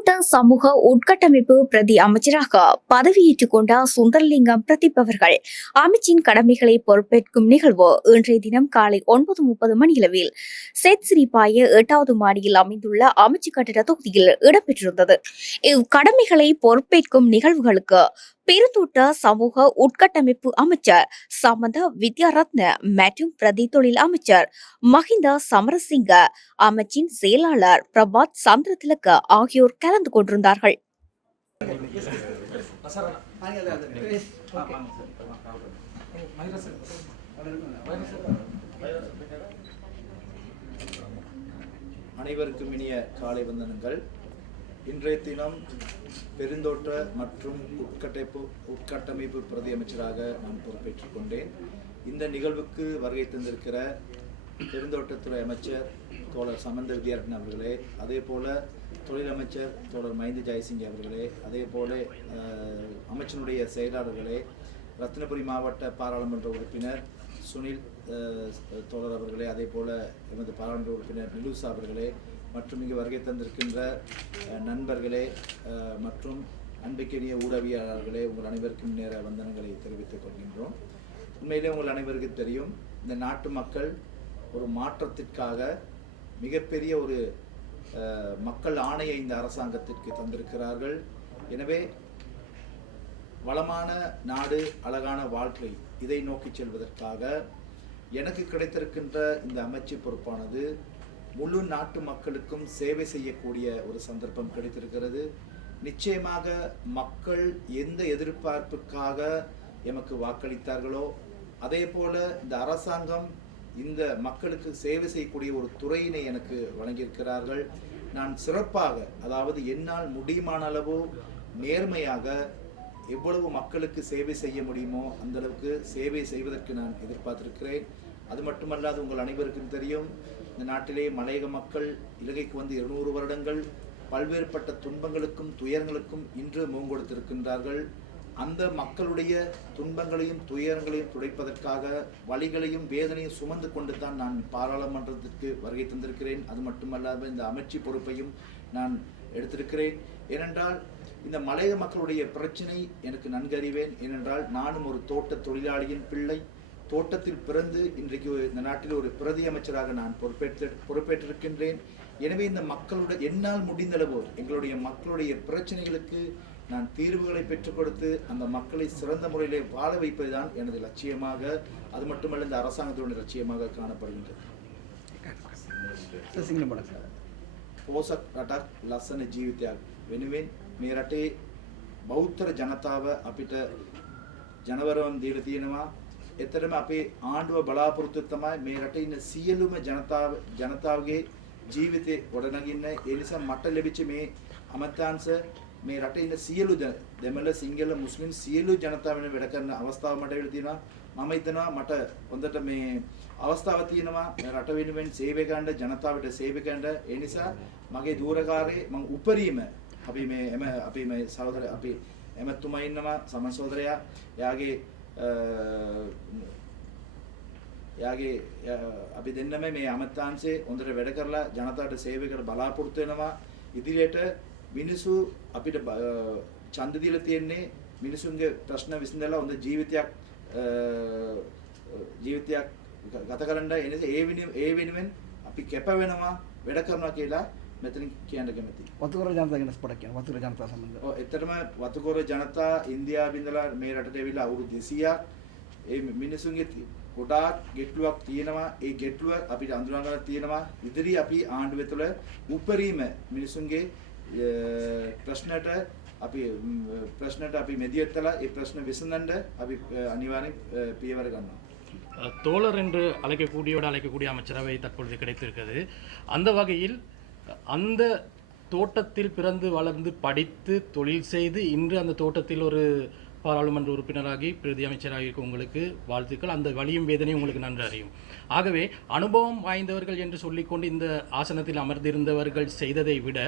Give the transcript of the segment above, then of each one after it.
பெருந்தோட்ட சமூக உட்கட்டமைப்பு பிரதி அமைச்சராக பதவியேற்றுக் கொண்ட சுந்தரலிங்கம் பிரதீப் அவர்கள் அமைச்சின் கடமைகளை பொறுப்பேற்கும் நிகழ்வு இன்றைய தினம் காலை ஒன்பது முப்பது மணியளவில் சேத் சிரிப்பாய எட்டாவது மாடியில் அமைந்துள்ள அமைச்சு கட்டிட தொகுதியில் இடம்பெற்றிருந்தது. இக்கடமைகளை பொறுப்பேற்கும் நிகழ்வுகளுக்கு பெருந்தோட்ட சமூக உட்கட்டமைப்பு அமைச்சர் சமந்த வித்யாரத்ன மற்றும் பிரதி தொழில் அமைச்சர் மஹிந்த சமரசிங்க அமைச்சின் செயலாளர் பிரபாத் சந்திரதிலக்க ஆகியோர் கலந்து கொண்டிருந்தார்கள். அனைவருக்கும் இனிய காலை வந்தனங்கள். இன்றைய தினம் பெருந்தோட்ட மற்றும் உட்கட்டமைப்பு உட்கட்டமைப்பு பிரதி அமைச்சராக நான் பொறுப்பேற்றுக் கொண்டேன். இந்த நிகழ்வுக்கு வருகை தந்திருக்கிற பெருந்தோட்டத்துறை அமைச்சர் தோழர் சமந்த வித்யாரட்ன அவர்களே அதே போல தொழில் அமைச்சர் தோழர் மஹிந்த ஜெயசிங் அவர்களே அதே போல அமைச்சனுடைய செயலாளர்களே ரத்னபுரி மாவட்ட பாராளுமன்ற உறுப்பினர் சுனில் தோழர் அவர்களே அதே போல எமது பாராளுமன்ற உறுப்பினர் நிலூசா அவர்களே மற்றும் இங்கு வருகை தந்திருக்கின்ற நண்பர்களே மற்றும் அன்பிக்கினிய ஊடகவியலாளர்களே உங்கள் அனைவருக்கும் நேர வந்தனங்களை தெரிவித்துக் கொள்கின்றோம். உண்மையிலே உங்கள் அனைவருக்கும் தெரியும் இந்த நாட்டு மக்கள் ஒரு மாற்றத்திற்காக மிகப்பெரிய ஒரு மக்கள் ஆணையை இந்த அரசாங்கத்திற்கு தந்திருக்கிறார்கள். எனவே வளமான நாடு அழகான வாழ்க்கை இதை நோக்கி செல்வதற்காக எனக்கு கிடைத்திருக்கின்ற இந்த அமைச்சு பொறுப்பானது முழு நாட்டு மக்களுக்கும் சேவை செய்யக்கூடிய ஒரு சந்தர்ப்பம் கிடைத்திருக்கிறது. நிச்சயமாக மக்கள் எந்த எதிர்பார்ப்புக்காக எமக்கு வாக்களித்தார்களோ அதே போல இந்த அரசாங்கம் இந்த மக்களுக்கு சேவை செய்யக்கூடிய ஒரு துறையினை எனக்கு வழங்கியிருக்கிறார்கள். நான் சிறப்பாக அதாவது என்னால் முடியுமான அளவு நேர்மையாக எவ்வளவு மக்களுக்கு சேவை செய்ய முடியுமோ அந்த அளவுக்கு சேவை செய்வதற்கு நான் எதிர்பார்த்திருக்கிறேன். அது மட்டுமல்லாது உங்கள் அனைவருக்கும் தெரியும் இந்த நாட்டிலே மலையக மக்கள் இலங்கைக்கு வந்து இருநூறு வருடங்கள் பல்வேறுபட்ட துன்பங்களுக்கும் துயரங்களுக்கும் இன்று முகங்கொடுத்திருக்கின்றார்கள் அந்த மக்களுடைய துன்பங்களையும் துயரங்களையும் துடைப்பதற்காக வலிகளையும் வேதனையும் சுமந்து கொண்டு தான் நான் பாராளுமன்றத்திற்கு வருகை தந்திருக்கிறேன். அது மட்டுமல்லாமல் இந்த அமைச்சு பொறுப்பையும் நான் எடுத்திருக்கிறேன். ஏனென்றால் இந்த மலைய மக்களுடைய பிரச்சனை எனக்கு நன்கு அறிவேன் ஏனென்றால் நானும் ஒரு தோட்ட தொழிலாளியின் பிள்ளை. தோட்டத்தில் பிறந்து இன்றைக்கு இந்த நாட்டில் ஒரு பிரதி அமைச்சராக நான் பொறுப்பேற்று பொறுப்பேற்றிருக்கின்றேன் எனவே இந்த மக்களுடைய என்னால் முடிந்தளவு எங்களுடைய மக்களுடைய பிரச்சனைகளுக்கு நான் தீர்வுகளை பெற்றுக் கொடுத்து அந்த மக்களை சிறந்த முறையிலே வாழ வைப்பதுதான் எனது லட்சியமாக அது மட்டுமல்ல இந்த அரசாங்கத்தினுடைய லட்சியமாக காணப்படுகின்றது සිංහල බොලක් පෝසක් රටක් ලස්සන ජීවිතයක් වෙනුවෙන් මේ රටේ බෞද්ධර ජනතාව අපිට ජනවරවම් දීලා තියෙනවා. එතරම් අපේ ආණ්ඩුව බලාපොරොත්තු තමයි මේ රටේ ඉන්න සියලුම ජනතාව ජනතාවගේ ජීවිතේ ගොඩනගින්න. ඒ නිසා මට ලැබිච්ච මේ අමතාංශ මේ රටේ ඉන්න සියලු ජන දෙමළ සිංහල මුස්ලිම් සියලු ජනතාව වෙන වැඩ කරන අවස්ථාව මට ලැබිලා තියෙනවා. මම හිතනවා මට හොඳට මේ අවස්ථාවක් තියෙනවා මේ රට වෙනුවෙන් සේවය කරන්න ජනතාවට සේවය කරන්න ඒ නිසා මගේ දූරකාරයේ මම උපරිම අපි මේ එම අපි මේ සහෝදර අපි එමතුමා ඉන්නවා සමන් සහෝදරයා එයාගේ අ, එයාගේ අ, අපි දෙන්නම මේ අමතාංශේ හොඳට වැඩ කරලා ජනතාවට සේවය කර බලාපොරොත්තු වෙනවා. ඉදිරියට මිනිසු අපිට බ- අ, ඡන්ද දීලා තියෙන්නේ මිනිසුන්ගේ ප්‍රශ්න විසඳලා හොඳ ජීවිතයක් අ, ජීවිතයක් ග- ගත කරන්න ඒ නිසා ඒ වෙනුවෙන් ඒ වෙනුවෙන් අපි කැප වෙනවා වැඩ කරනවා කියලා මෙතනින් කියන්න කැමතියි. වතුකර ජනතා ගැන පොඩක් කියන්න වතුර ජනතා සම්බන්ධ ඔව් එතරම් වතුකොර ජනතා ඉන්දියාවේ ඉඳලා මේ රටට ඇවිල්ලා අවුරුදු 200ක් ඒ මිනිසුන්ගේ ති- ගොඩාක් ගැටලුවක් තියෙනවා ඒ ගැටලුව අපිට අඳුනා ගන්න තියෙනවා ඉදිරි අපි ආණ්ඩුව තුළ උපරිම මිනිසුන්ගේ අ, ප්‍රශ්නට අපි ම්, ප්‍රශ්නට අපි මෙදියත්තලා ඒ ප්‍රශ්න විසඳන්න අපි අ, අනිවාර්යෙන් අ, පියවර ගන්නවා அஹ், தோழர் என்று அழைக்கக்கூடியவோடு அழைக்கக்கூடிய அமைச்சரவை தற்பொழுது கிடைத்திருக்கிறது அந்த வகையில் அஹ், அந்த தோட்டத்தில் பிறந்து வளர்ந்து படித்து தொழில் செய்து இன்று அந்த தோட்டத்தில் ஒரு பாராளுமன்ற உறுப்பினராகி பிரதி அமைச்சராக இருக்கும் உங்களுக்கு வாழ்த்துக்கள். அந்த வழியும் வேதனையும் உங்களுக்கு நன்கு அறியும். ஆகவே அனுபவம் வாய்ந்தவர்கள் என்று சொல்லிக்கொண்டு இந்த ஆசனத்தில் அமர்ந்திருந்தவர்கள் செய்ததை விட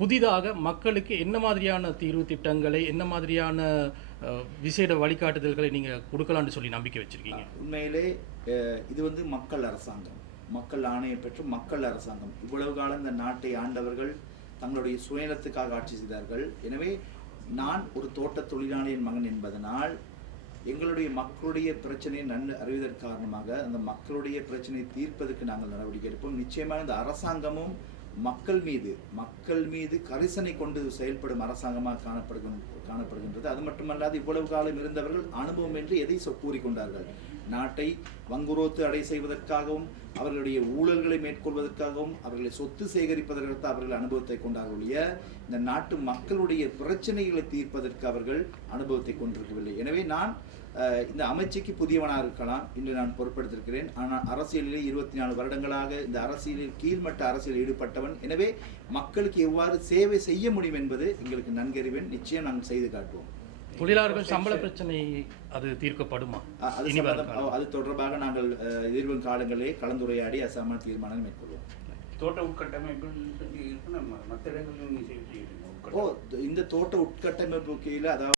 புதிதாக மக்களுக்கு என்ன மாதிரியான தீர்வு திட்டங்களை என்ன மாதிரியான விசேட வழிகாட்டுதல்களை நீங்கள் கொடுக்கலாம்னு சொல்லி நம்பிக்கை வச்சிருக்கீங்க? உண்மையிலே இது வந்து மக்கள் அரசாங்கம். மக்கள் ஆணையை பெற்று மக்கள் அரசாங்கம். இவ்வளவு காலம் இந்த நாட்டை ஆண்டவர்கள் தங்களுடைய சுயநலத்துக்காக ஆட்சி செய்தார்கள். எனவே நான் ஒரு தோட்ட தொழிலாளியின் மகன் என்பதனால் எங்களுடைய மக்களுடைய பிரச்சனையை நன்கு அறிவதன் காரணமாக அந்த மக்களுடைய பிரச்சனையை தீர்ப்பதற்கு நாங்கள் நடவடிக்கை எடுப்போம். நிச்சயமாக இந்த அரசாங்கமும் மக்கள் மீது மக்கள் மீது கரிசனை கொண்டு செயல்படும் அரசாங்கமாக காணப்படுகின் காணப்படுகின்றது. அது மட்டுமல்லாது இவ்வளவு காலம் இருந்தவர்கள் அனுபவம் என்று எதை சொ- கூறிக்கொண்டார்கள்? நாட்டை வங்குரோத்து அடை செய்வதற்காகவும் அவர்களுடைய ஊழல்களை மேற்கொள்வதற்காகவும் அவர்களை சொத்து சேகரிப்பதற்கு அவர்கள் அனுபவத்தை கொண்டார்கள் இந்த நாட்டு மக்களுடைய பிரச்சனைகளை தீர்ப்பதற்கு அவர்கள் அனுபவத்தை கொண்டிருக்கவில்லை. எனவே நான் இந்த அமைச்சுக்கு புதியவனாக இருக்கலாம் இன்று நான் பொருட்படுத்திருக்கிறேன் ஆனால் அரசியலிலே இருபத்தி நாலு வருடங்களாக இந்த அரசியலில் கீழ்மட்ட அரசியலில் ஈடுபட்டவன். எனவே மக்களுக்கு எவ்வாறு சேவை செய்ய முடியும் என்பது எங்களுக்கு நன்கறிவேன். நிச்சயம் நாங்கள் செய்து காட்டுவோம். தொழிலாளர்கள் சம்பள பிரச்சனை அது தீர்க்கப்படுமா? அது தொடர்பாக நாங்கள் எதிர்வரும் காலங்களிலே கலந்துரையாடி அசாமான தீர்மானம் மேற்கொள்வோம். தோட்ட உட்கட்டமைப்பு மற்ற இடங்களிலும் ஓ இந்த தோட்ட உட்கட்டமைப்பு கீழே அதாவது